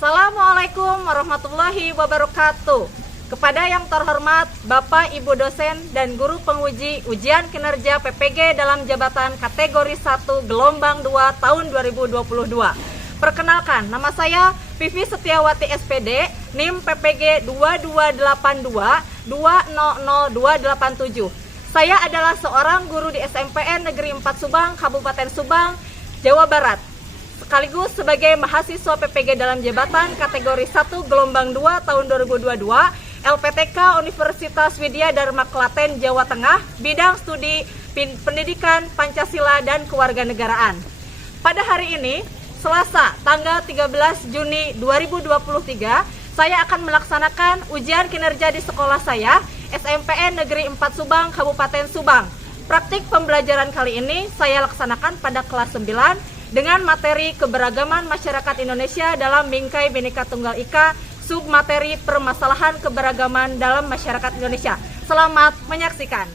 Assalamualaikum warahmatullahi wabarakatuh. Kepada yang terhormat Bapak Ibu dosen dan guru penguji ujian kinerja PPG dalam jabatan kategori 1 gelombang 2 tahun 2022. Perkenalkan, nama saya Vivi Setiawati SPD, NIM PPG 2282200287. Saya adalah seorang guru di SMPN Negeri 4 Subang, Kabupaten Subang, Jawa Barat. Sekaligus sebagai mahasiswa PPG dalam jabatan kategori 1 gelombang 2 tahun 2022 LPTK Universitas Widya Dharma Klaten, Jawa Tengah, bidang studi pendidikan Pancasila dan Kewarganegaraan. Pada hari ini, Selasa, tanggal 13 Juni 2023, saya akan melaksanakan ujian kinerja di sekolah saya, SMPN Negeri 4 Subang, Kabupaten Subang. Praktik pembelajaran kali ini saya laksanakan pada kelas 9 dengan materi keberagaman masyarakat Indonesia dalam Bingkai Bhinneka Tunggal Ika, submateri permasalahan keberagaman dalam masyarakat Indonesia. Selamat menyaksikan.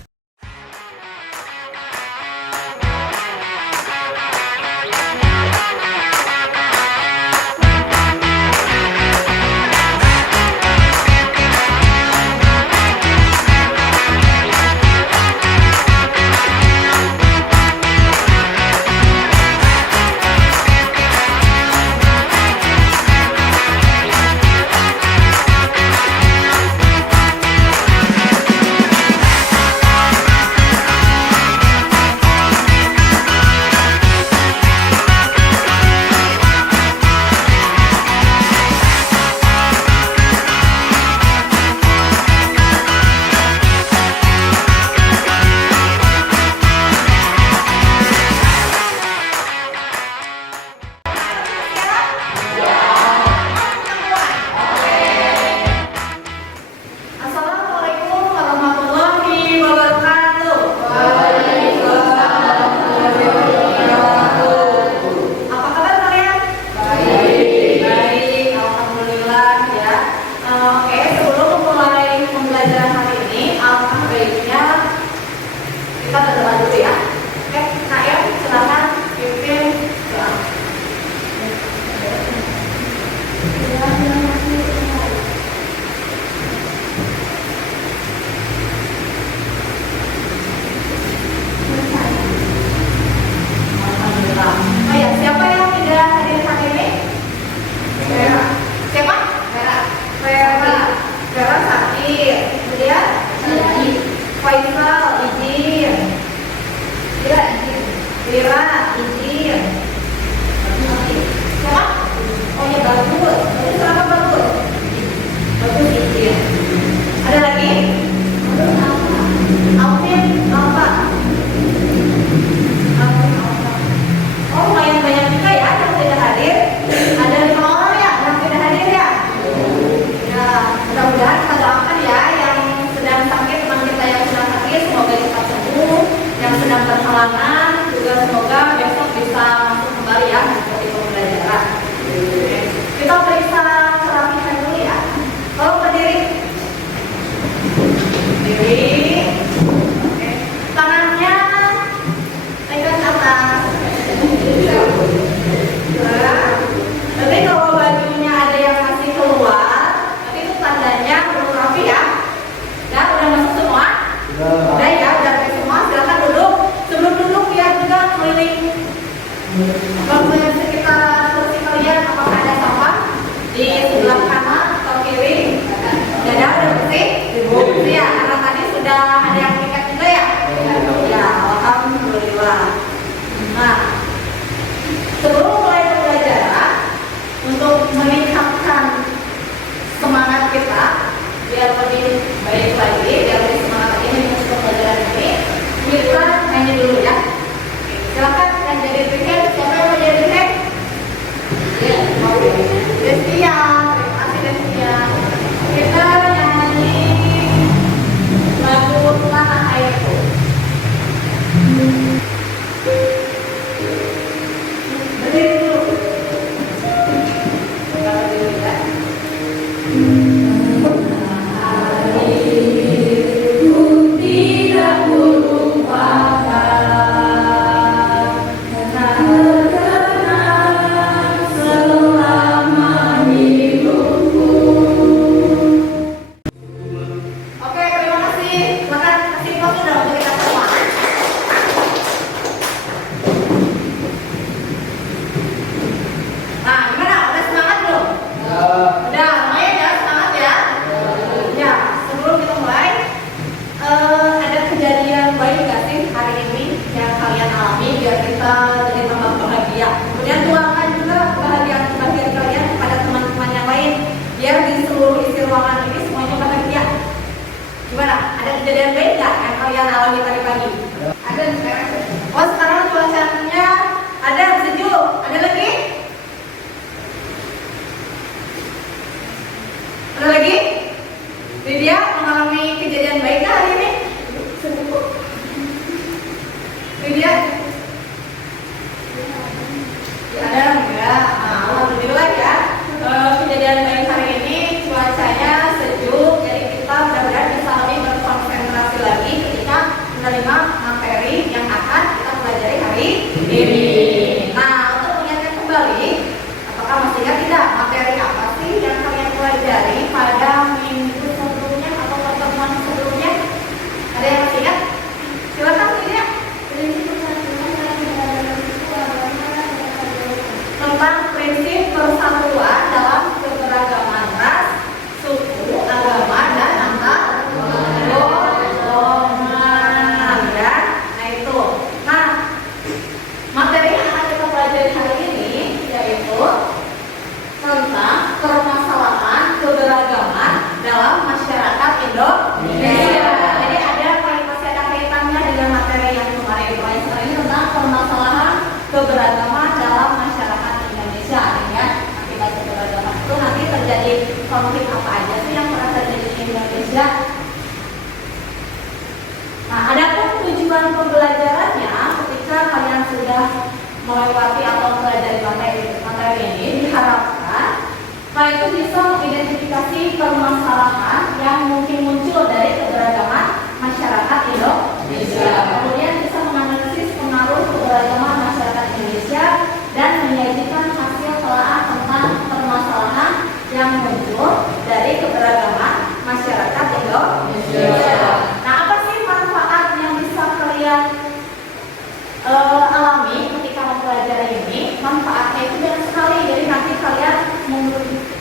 Semoga besok bisa masuk kembali ya seperti pembelajaran. Kita periksa kerapihan dulu ya. Kalau berdiri, Oke. Tangannya pegang ke atas. Tapi kalau bajunya ada yang masih keluar, nanti itu tandanya belum rapi ya. Ya, udah masuk semua? Udah ya, udah rapi semua. Silakan duduk. Sebelum duduk biar juga keliling. Waktunya sekitar kursi kalian apakah ada sampah di sebelah kanan atau kiri? Dada udah bersih? Ya, karena tadi sudah ada yang piket juga ya? Ya, alhamdulillah. Nah, sebelum mulai pembelajaran, untuk meningkatkan semangat kita biar lebih baik lagi, biar lebih semangat lagi mengikuti pembelajaran ini, kita nyanyi dulu ya. Silakan yang jadi piket, siapa yang mau jadi piket? Ya, mau. Destia, terima kasih Destia. Kita nyanyi lagu Tanah Airku. Berdiri dulu. Kalau dulu ya. Selama hidup permasalahan yang mungkin muncul dari keberagaman masyarakat Indonesia. Kemudian bisa menganalisis pengaruh keberagaman masyarakat Indonesia dan menyajikan hasil telaah tentang permasalahan yang muncul dari keberagaman masyarakat Indonesia. Nah, apa sih manfaat yang bisa kalian alami ketika mempelajari ini? Manfaatnya itu banyak sekali. Jadi nanti kalian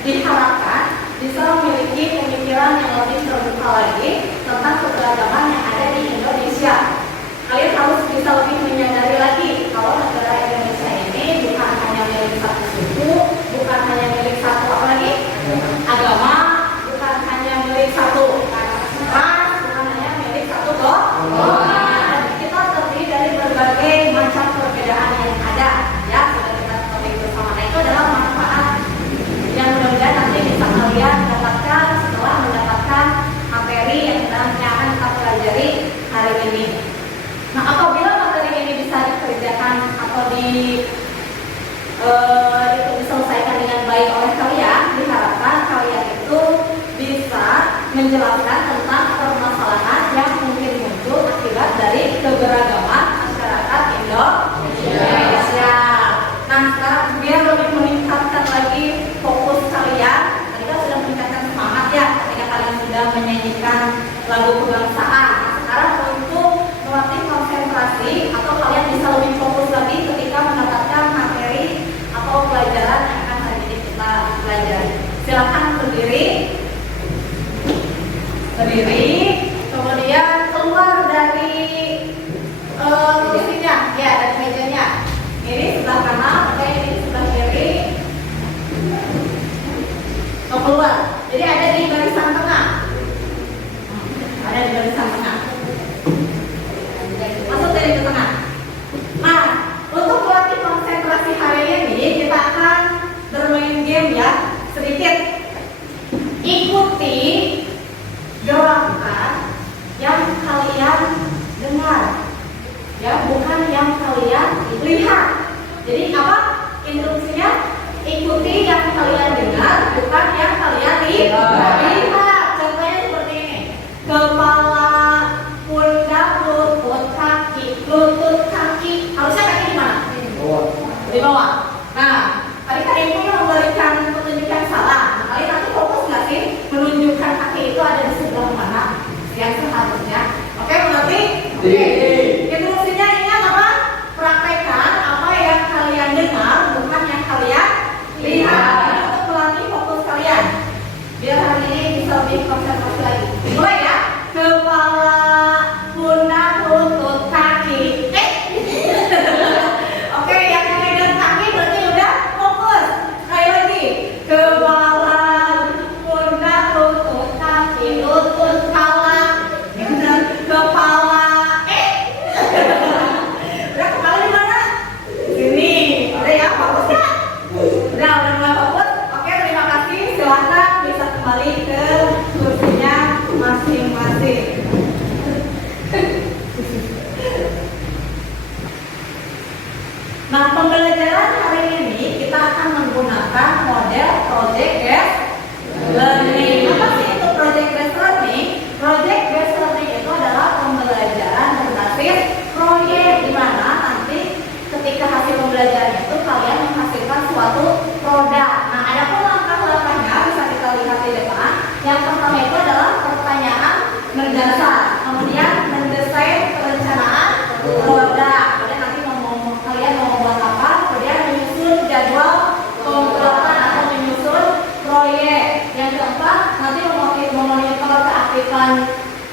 diharapkan bisa memiliki pemikiran yang lebih terbuka lagi tentang keberagaman yang ada di Indonesia. Kalian harus bisa lebih menyadari lagi kalau negara Indonesia ini bukan hanya milik satu suku, bukan hanya milik satu apa lagi? Agama, bukan hanya milik satu ras, bukan hanya milik satu golongan. Kita terdiri dari berbagai macam perbedaan yang ada. Ya, sudah kita ketahui bersama. Nah, itu adalah manfaat yang mudah-mudahan nanti bisa kalian dapatkan setelah mendapatkan materi yang akan kita pelajari hari ini. Nah, apabila materi ini bisa dikerjakan atau diselesaikan dengan baik oleh kalian, diharapkan kalian itu bisa menjelaskan tentang permasalahan yang mungkin muncul akibat dari keberagaman masyarakat Indonesia. Nah, sekarang biar lebih meningkatkan lagi fokus kalian, tadi kan sudah meningkatkan semangat ya ketika kalian sudah menyanyikan lagu kebangsaan. Sekarang untuk melatih konsentrasi atau kalian bisa lebih fokus lagi ketika mendapatkan materi atau pelajaran yang akan hari ini kita pelajari. Silakan berdiri, kemudian keluar dari kursinya, ya, dari mejanya. Ini sebelah kanan, oke, ini sebelah kiri. Keluar. Jadi ada di barisan tengah. Ada di barisan tengah. Masuk dari ke tengah. Nah, untuk melatih konsentrasi hari ini kita akan bermain game ya, sedikit. Ikuti gerakan yang kalian dengar, ya, bukan yang kalian lihat. Jadi apa instruksinya? Ikuti yang kalian dengar, bukan yang kalian lihat. Contohnya seperti ini: kepala, pundak, lutut, kaki. Lutut, kaki. Harusnya kaki di mana? Di bawah. Nah, tadi kan ibu yang memberikan petunjuk yang salah. Nah, kalian nanti fokus nggak sih menunjukkan kaki itu ada di sebelah mana yang seharusnya? Oke, mengerti? Instruksinya ingat apa? Praktekkan apa yang kalian dengar, bukan yang kalian lihat. Ini untuk melatih fokus kalian, biar hari ini bisa lebih konsentrasi lagi. Mulai ya. Kepala, pundak, lutut, kaki. Oke, yang megang kaki berarti udah fokus. Sekali lagi. Kepala, pundak, lutut, kaki, lutut, kepala. Kepala. Udah, kepala di mana? Sini. Udah ya, fokus ya? Udah mulai fokus. Oke, terima kasih. Silahkan bisa kembali ke kursinya masing-masing. Nah, pembelajaran hari ini kita akan menggunakan model project based learning. Apa sih itu project based learning? Project based learning itu adalah pembelajaran berbasis proyek, di mana nanti ketika hasil pembelajaran itu kalian menghasilkan suatu produk. Nah, ada pun langkah-langkahnya bisa kita lihat di depan. Yang pertama itu adalah pertanyaan berdasar, kemudian mendesain perencanaan produk. Kemudian nanti kalian mau membuat apa? Kemudian menyusun jadwal pembuatan atau menyusun proyek. Yang keempat, nanti memonitor keaktifan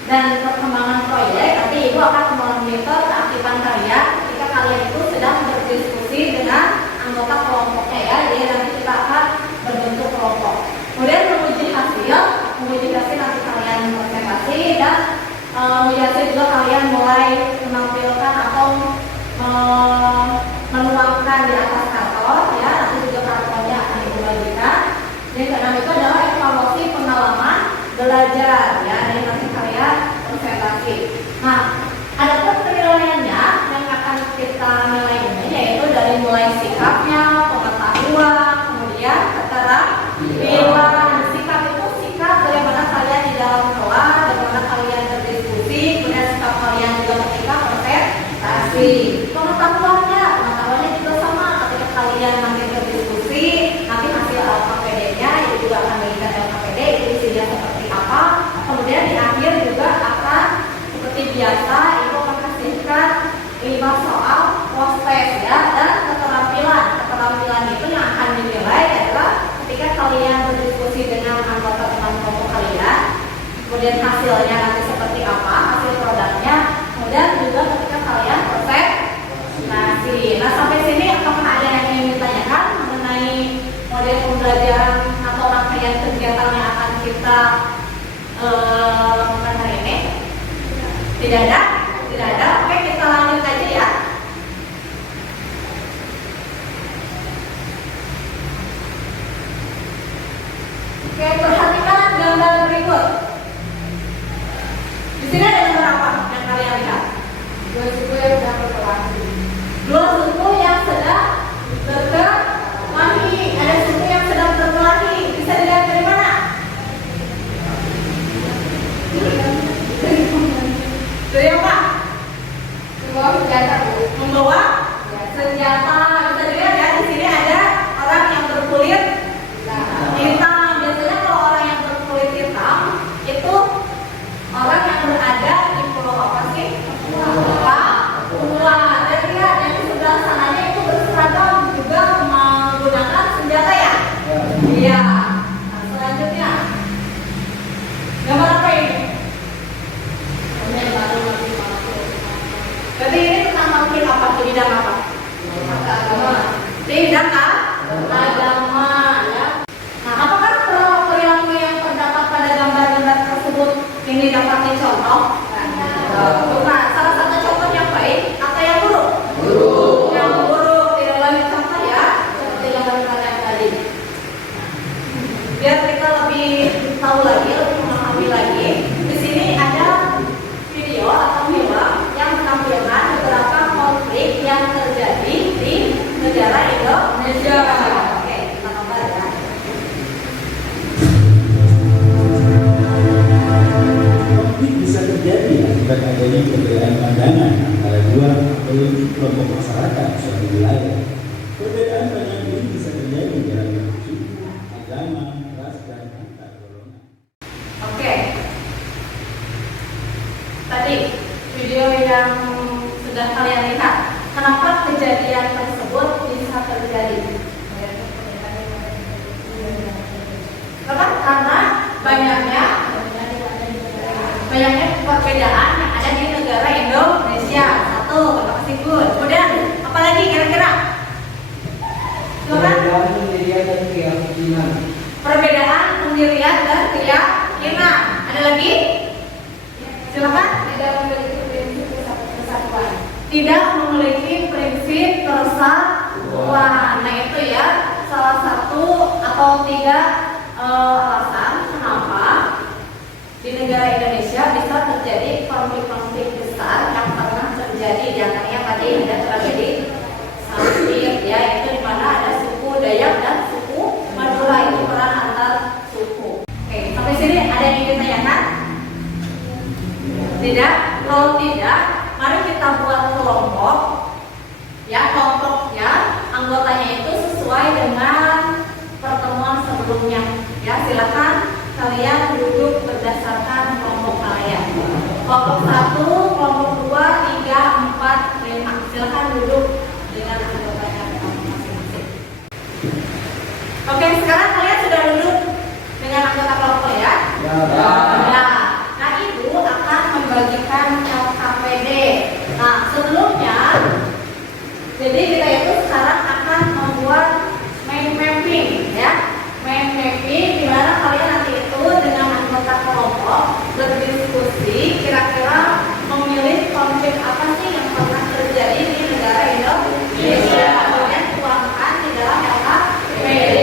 dan perkembangan proyek. Nanti ibu akan memonitor keaktifan kalian ketika kalian itu sedang berdiskusi dengan anggota kelompoknya ya. Jadi nanti kita akan berbentuk kelompok. Kemudian menguji hasil nanti kalian presentasi dan menguji hasil juga kalian mulai menampilkan atau menuangkan di atas karton ya. Nanti juga kartonnya akan dibagikan. Yang keenam itu adalah evaluasi pengalaman belajar ya. Jadi nanti kalian presentasi. Nah, ada pun penilaiannya yang akan kemudian hasilnya nanti seperti apa, hasil produknya, kemudian juga ketika kalian presentasi. Nah, sampai sini apakah ada yang ingin ditanyakan mengenai model pembelajaran atau rangkaian kegiatan yang akan kita lakukan hari ini? Tidak ada? Tidak ada? Oke, kita lanjut aja ya. Oke, perhatikan gambar berikut. Di sini ada gambar apa yang kalian lihat? Dua suku yang sedang berkelahi. Dua suku yang sedang berkelahi. Ada suku yang sedang berkelahi. Bisa dilihat dari mana? Dari apa? Membawa senjata, Bu. Membawa senjata. Bisa dilihat ya, di sini ada orang yang berkulit hitam. Biasanya kalau orang yang berkulit hitam itu orang yang berada di pulau apa sih? Papua. Dan lihat yang di sebelah sananya itu berseragam juga menggunakan senjata ya? Iya. Nah, selanjutnya gambar apa ini? Berarti ini tentang makhluk apa? Di bidang apa? Agama. Di bidang agama ya. Nah, apakah perilaku yang terdapat pada gambar-gambar tersebut ini dapat dicontoh? Bukan. Salah satu contoh yang baik atau yang buruk? Buruk. Yang buruk. Tidak banyak contoh ya, seperti gambar-gambar yang tadi. Biar kita lebih tahu lagi, lebih memahami lagi. Di sini ada video atau film yang menampilkan beberapa konflik yang terjadi di negara Indonesia. Oke, kita gambar ya. Konflik bisa terjadi akibat adanya perbedaan pandangan antara dua atau lebih kelompok masyarakat suatu wilayah. Perbedaan pandangan ini bisa terjadi dalam suku, agama, ras, dan antar golongan. Oke. Tadi video yang sudah kalian lihat, kenapa kejadian tersebut bisa terjadi? Kenapa? Karena banyaknya perbedaan yang ada di negara Indonesia. Satu, Bapak Sikun. Kemudian apalagi kira-kira? Perbedaan pendirian dan keyakinan. Perbedaan pendirian dan keyakinan. Ada lagi? Silakan. Tidak memiliki prinsip persatuan. Tidak memiliki prinsip persatuan. Nah, itu ya salah satu atau tiga alasan kenapa di negara Indonesia bisa terjadi konflik-konflik besar yang pernah terjadi. Di antaranya tadi ada tragedi Sampit ya, itu di mana ada suku Dayak dan suku Madura, itu perang antar suku. Oke, sampai sini ada yang ingin ditanyakan? Tidak? Kalau tidak, mari kita buat kelompok. Ya, kelompoknya anggotanya itu sesuai dengan pertemuan sebelumnya. Ya, silakan kalian duduk berdasarkan kelompok kalian. Kelompok 1, kelompok 2, 3, 4, 5. Silakan duduk dengan anggotanya masing-masing. Oke, sekarang kalian sudah duduk dengan anggota kelompok ya? Ya. Nah, ibu akan membagikan LKPD. Nah, sebelumnya, jadi kita itu sekarang akan membuat mind mapping ya. Mind mapping di mana kalian nanti itu dengan anggota kelompok berdiskusi kira-kira memilih konflik apa sih yang pernah terjadi di negara Indonesia, kemudian tuangkan di dalam LKPD.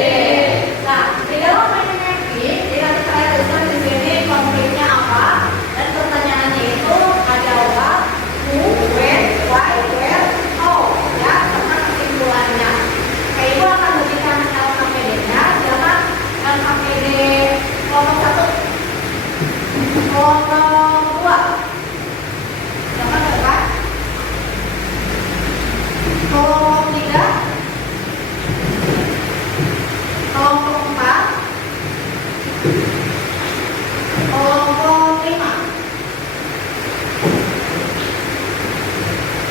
Nah, di dalam mind mapping, jadi nanti kalian tuliskan di sini konfliknya apa, dan pertanyaannya itu ada what, who, when, why, where, how, ya, serta kesimpulannya. Oke, ibu akan berikan LKPD-nya. Silakan LKPD kelompok 1, kelompok 2. Silakan depan. Kelompok 3, kelompok 4, kelompok 5.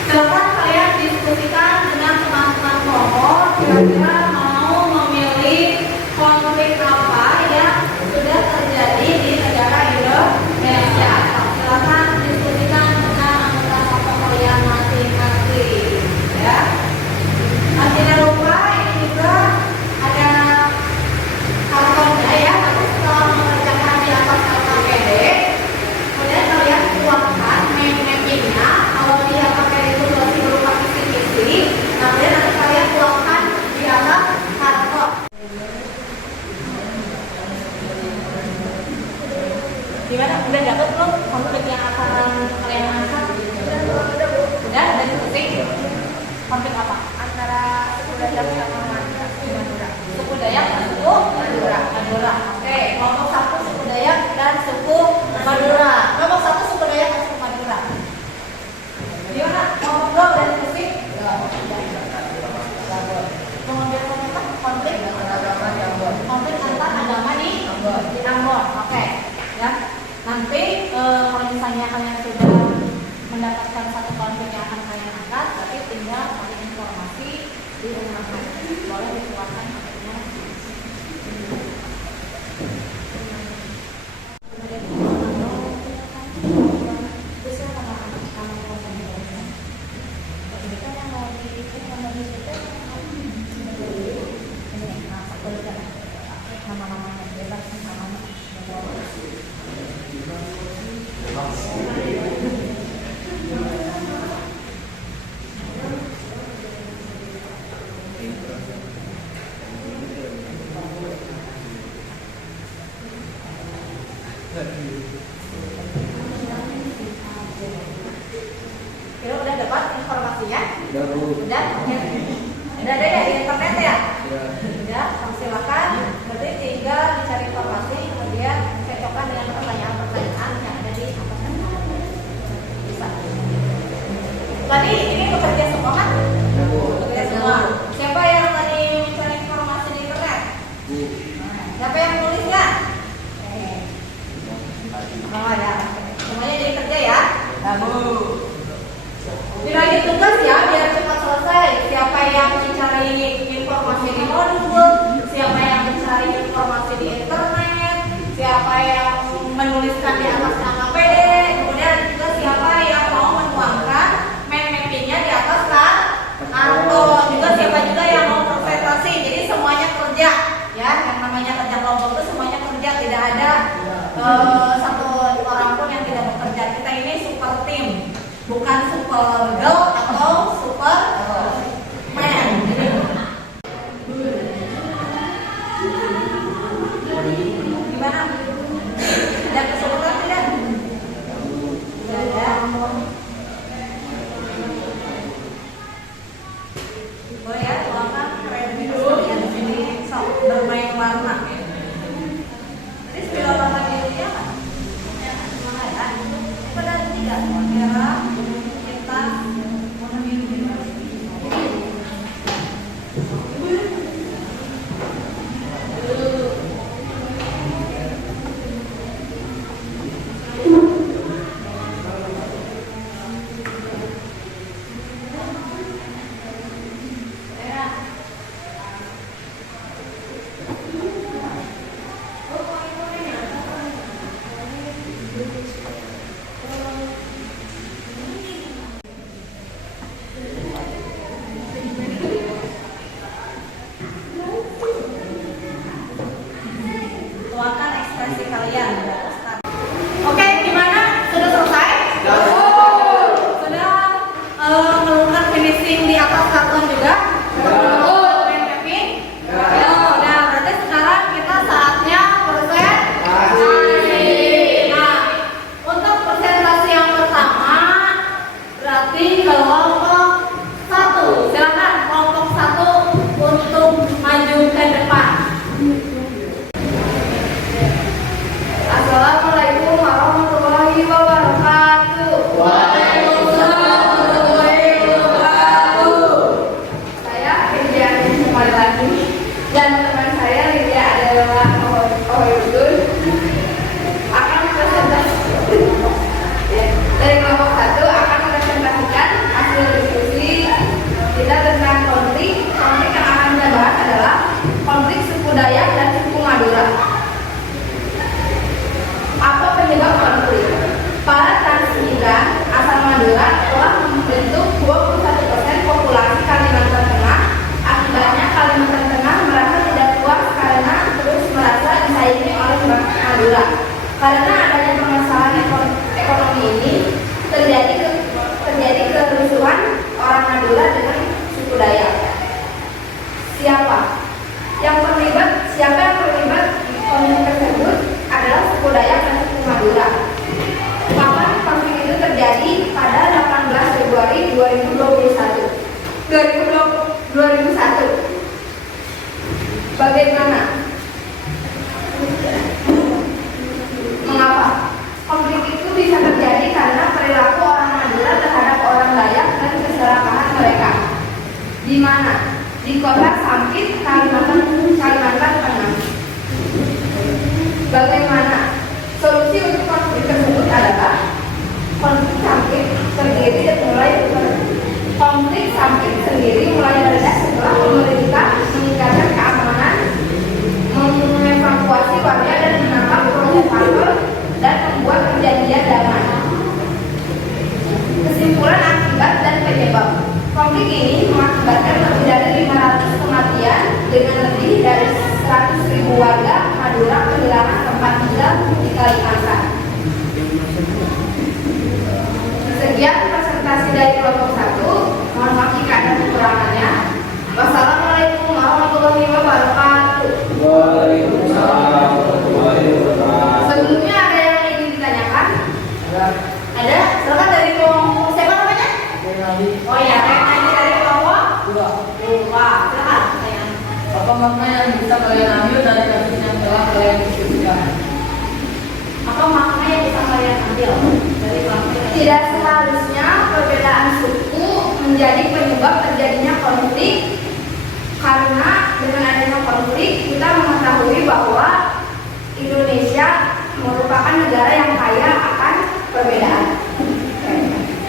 Silakan kalian diskusikan dengan teman-teman kelompok kira-kira mau memilih konflik apa yang sudah terjadi di negara Indonesia. Ya, silakan diskusikan dengan anggota kelompok kalian masing-masing. Ya. Tidak lupa ini juga ada kartonnya ya, tapi setelah mengerjakan di atas LKPD, kemudian kalian buatkan mappingnya. Kalau di LKPD itu masih berupa kisi-kisi, kemudian nanti kalian buatkan di atas karton. Gimana? Udah dapat belum konflik yang akan kalian angkat? Udah diskusi? Konflik apa? Antara suku Dayak sama Madura. Suku Dayak dan suku Madura. Oke, kelompok 1 suku Dayak dan suku Madura. Kelompok 1 suku Dayak dan suku Madura. Gimana? Kelompok 2 udah diskusi? Mengambil konflik antar agama di Ambon. Oke, ya. Nanti kalau misalnya kalian sudah mendapatkan satu konflik yang akan kalian angkat, tapi tinggal cari informasi di rumah. Boleh dikeluarkan konfliknya. Kira udah dapat informasinya? Udah? Udah ada ya di internet ya? Ya, silakan. Berarti tinggal dicari informasi, kemudian cocokkan dengan pertanyaan-pertanyaan yang ada di atas. Bisa. Tadi ini bekerja semua kan? Bekerja semua. Siapa yang tadi mencari informasi di internet? Siapa yang nulisnya? Oh ya, semuanya jadi kerja ya. Dibagi tugas ya, biar cepat selesai. Siapa yang mencari informasi di modul, siapa yang mencari informasi di internet, siapa yang menuliskan di atas LKPD, kemudian juga siapa yang mau menuangkan mappingnya di atas karton. Juga siapa juga yang mau presentasi. Jadi semuanya kerja, ya. Yang namanya kerja kelompok itu semuanya kerja, tidak ada satu orang pun yang tidak bekerja. Kita ini super team, bukan super girl atau super man. Gimana? Ada kesulitan tidak? Tidak ada. Boleh ya, tuangkan keren dulu. Di sini sok bermain warna. Jadi spidol warna biru ya kan? Pada tiga merah, hitam, warna biru. Tuangkan ekspresi kalian. Oke, gimana? Sudah selesai? Sudah melakukan finishing di atas karton juga? Mapping? Nah, berarti sekarang kita saatnya presentasi. Nah, untuk presentasi yang pertama, berarti kelompok 1. Silakan kelompok 1 untuk maju ke depan. Assalamualaikum warahmatullahi wabarakatuh. Waalaikumsalam warahmatullahi wabarakatuh. Saya Lydia kembali lagi, dan teman saya Lydia adalah Ohayudun akan presentasi dari kelompok 1 akan mempresentasikan hasil diskusi kita tentang konflik yang akan kita bahas adalah konflik suku Dayak dan suku Madura. Apa penyebab konflik? Madura telah membentuk 21% populasi Kalimantan Tengah. Akibatnya Kalimantan Tengah merasa tidak puas karena terus merasa disaingi oleh Madura. Karena adanya permasalahan ekonomi ini, terjadi kerusuhan orang Madura dengan suku Dayak. Siapa yang terlibat di konflik tersebut adalah suku Dayak dan suku Madura. Kapan konflik itu terjadi? Pada 18 Februari 2001. Bagaimana? Mengapa? Konflik itu bisa terjadi karena perilaku orang Madura terhadap orang Dayak dan keserakahan mereka. Di mana? Di kota Sampit, Kalimantan Tengah. Bagaimana? Solusi untuk konflik tersebut adalah konflik Sampit sendiri mulai reda setelah pemerintah meningkatkan keamanan, mengevakuasi warga dan menangkap provokator dan membuat perjanjian damai. Kesimpulan akibat dan penyebab konflik ini mengakibatkan lebih dari 500 kematian dengan lebih dari 100.000 warga Madura kehilangan tempat tinggal di Kalimantan. Sekian presentasi dari kelompok 1. Mohon maaf jika ada kekurangannya. Wassalamualaikum warahmatullahi wabarakatuh. Waalaikumsalam warahmatullahi wabarakatuh. Sebelumnya ada yang ingin ditanyakan? Ada? Silakan dari kelompok siapa namanya? Oh ya, dari kelompok 2. Silakan. Apa makna yang bisa kalian ambil dari kasus yang telah kalian diskusikan? Apa makna yang bisa kalian ambil dari kelompok ini? Tidak seharusnya perbedaan suku menjadi penyebab terjadinya konflik, karena dengan adanya konflik kita mengetahui bahwa Indonesia merupakan negara yang kaya akan perbedaan.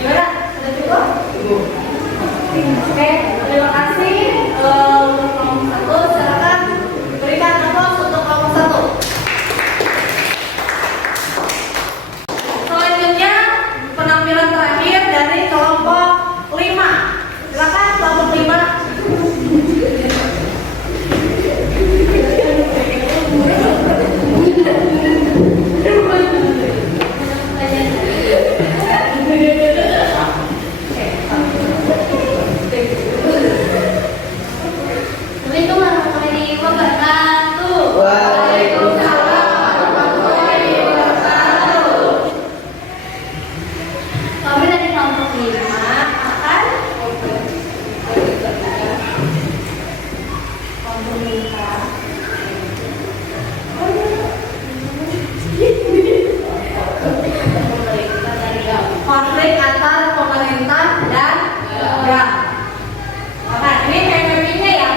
Gimana? Sudah cukup? Cukup. Oke, terima kasih untuk kelompok 1. Silakan berikan aplaus untuk kelompok 1. Selanjutnya penampilan terakhir dari kelompok 5. Silakan kelompok 5. Assalamualaikum warahmatullahi wabarakatuh. Waalaikumsalam warahmatullahi wabarakatuh. Kami dari kelompok 5 akan konflik antar pemerintah dan bank. Nah, ini PPP-nya ya.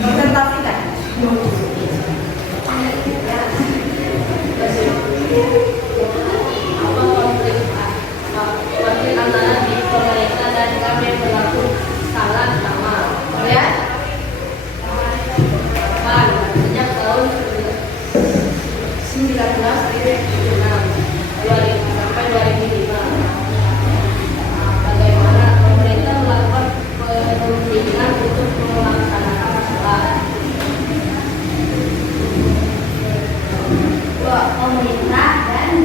Presentasikan. Konflik antara di pemerintah dan kami berlaku salah sama. Ya. Sejak tahun 1976 sampai 2005. Bagaimana pemerintah melakukan perundingan untuk melaksanakan masalah. Pemerintah dan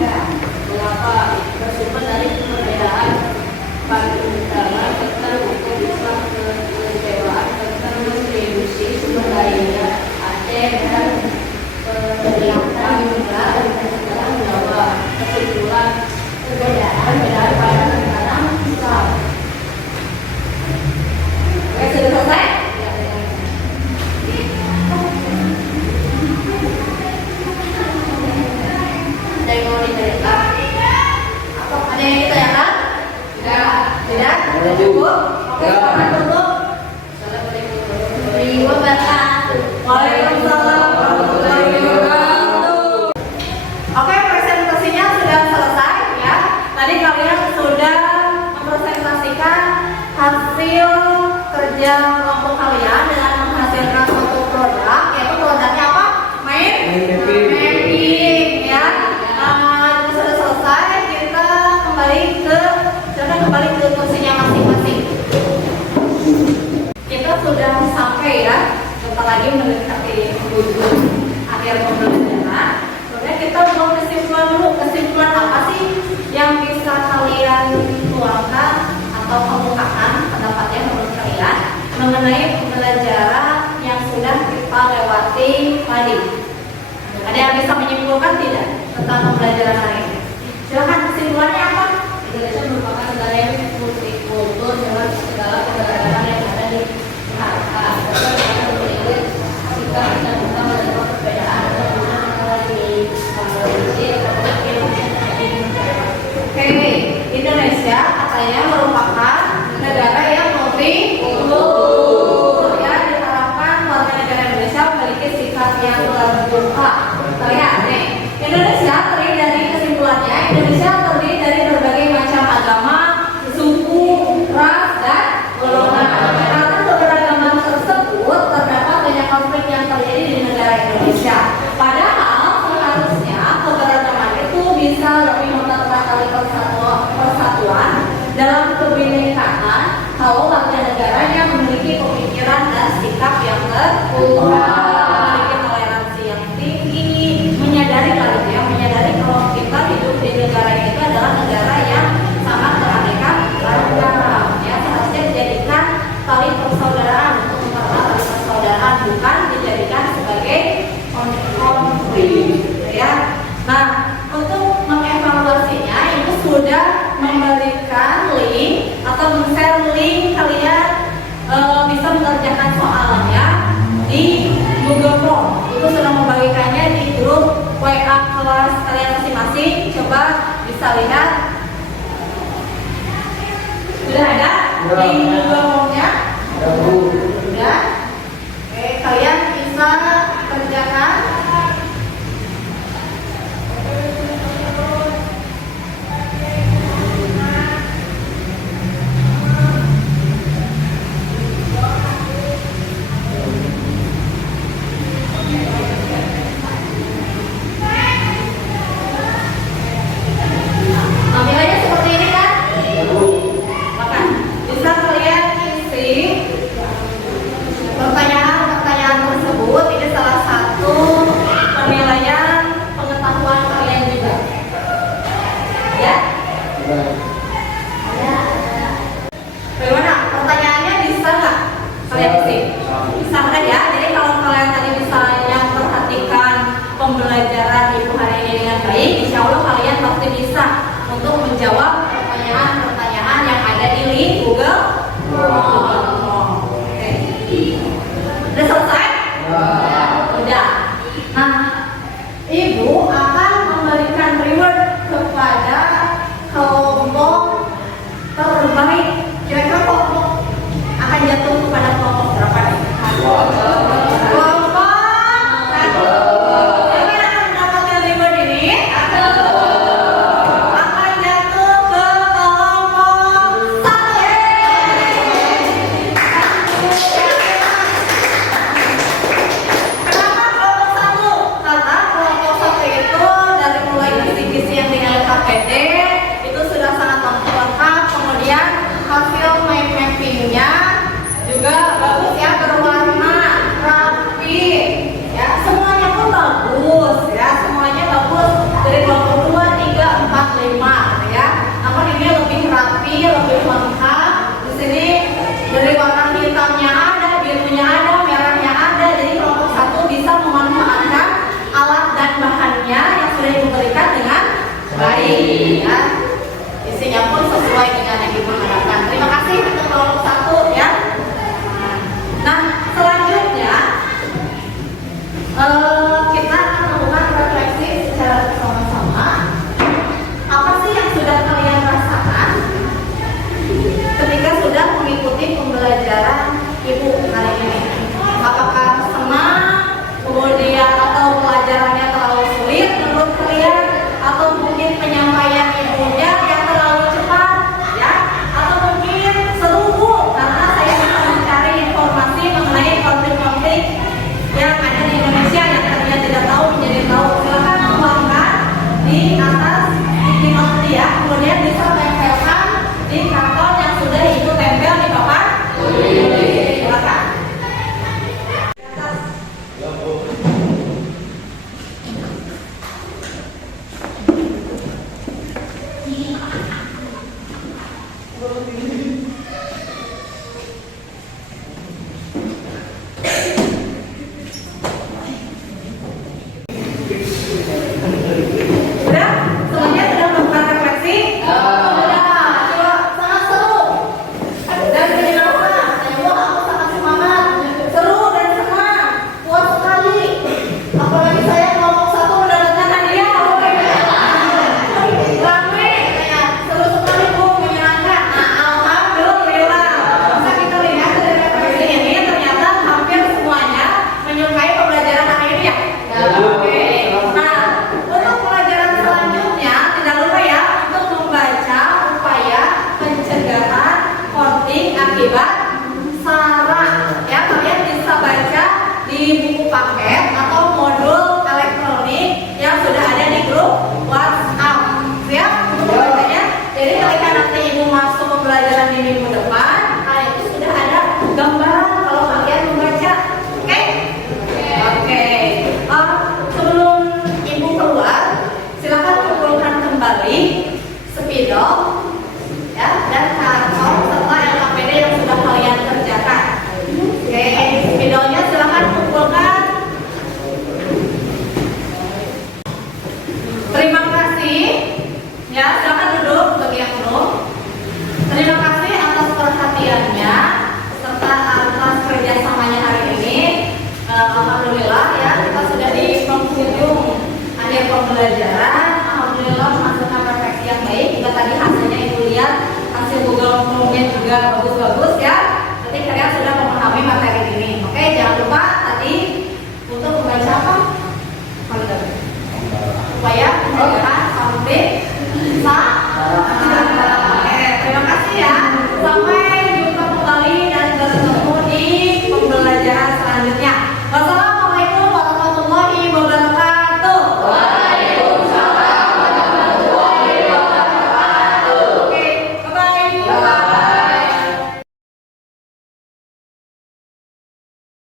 akhir pembelajaran. Kemudian kita buat kesimpulan dulu. Kesimpulan apa sih yang bisa kalian tuangkan atau kemukakan pendapatnya menurut kalian mengenai pembelajaran yang sudah kita lewati tadi? Ada yang bisa menyimpulkan tidak tentang pembelajaran hari ini? Silakan, kesimpulannya apa? Indonesia merupakan negara yang multikultur dengan segala keberagaman yang ada di masyarakat. Jika kita bisa menerima perbedaan dan bisa mengalami Oke, Indonesia katanya merupakan negara yang multikultur. Ya, diharapkan warga negara Indonesia memiliki sikap yang terbuka. Terlihat nih, Indonesia terdiri dari kesimpulannya. Indonesia terdiri dari berbagai macam agama, suku, ras, dan golongan. Karena keberagaman tersebut terdapat banyak konflik yang terjadi di negara Indonesia. Padahal seharusnya keberagaman itu bisa lebih mempererat tali persatuan dalam kebinekaan kalau warga negaranya memiliki pemikiran dan sikap yang terbuka, memiliki toleransi yang tinggi, menyadari kalau kita hidup di negara ini itu adalah negara yang sangat beraneka ragam. Ya, seharusnya dijadikan tali persaudaraan untuk mempererat tali persaudaraan, bukan dijadikan sebagai konflik. Ya, nah untuk mengevaluasinya itu sudah memberikan link atau men-share link kalian bisa mengerjakan soalnya di Google Form. Itu sudah membagikannya di grup WA kelas kalian masing-masing. Coba bisa lihat. Sudah ada di Google Form-nya? Sudah. Oke, kalian bisa kerjakan. Tampilannya seperti ini kan? Maka bisa kalian isi pertanyaan-pertanyaan tersebut. Ini salah satu penilaian pengetahuan kalian juga. Ya? Bagaimana? Pertanyaannya bisa nggak kalian isi? Bisa kan ya? Jadi kalau kalian tadi misalnya perhatikan pembelajaran ibu hari ini dengan baik, insya Allah kalian pasti bisa untuk menjawab pertanyaan-pertanyaan yang ada di link Google. Oke. Udah selesai? Udah. Nah, ibu akan memberikan reward kepada kelompok terbaik. Kira-kira kelompok akan jatuh kepada kelompok berapa nih? Kelompok satu. Siapa yang akan mendapatkan reward ini? Akan jatuh ke kelompok satu. Kenapa kelompok satu? Karena kelompok satu itu dari mulai kisi-kisi yang dengan KPD itu sudah sangat lengkap. Kemudian hasil mind mappingnya juga bagus ya, berwarna, rapi, ya semuanya pun bagus ya, semuanya bagus dari kelompok 2, 3, 4, 5 ya. Namun ini lebih rapi, lebih lengkap. Di sini dari warna hitamnya ada, birunya ada, merahnya ada. Jadi kelompok satu bisa memanfaatkan alat dan bahannya yang sudah diberikan dengan baik ya. Isinya pun sesuai dengan yang ibu harapkan. Terima kasih untuk kelompok satu ya. Nah, selanjutnya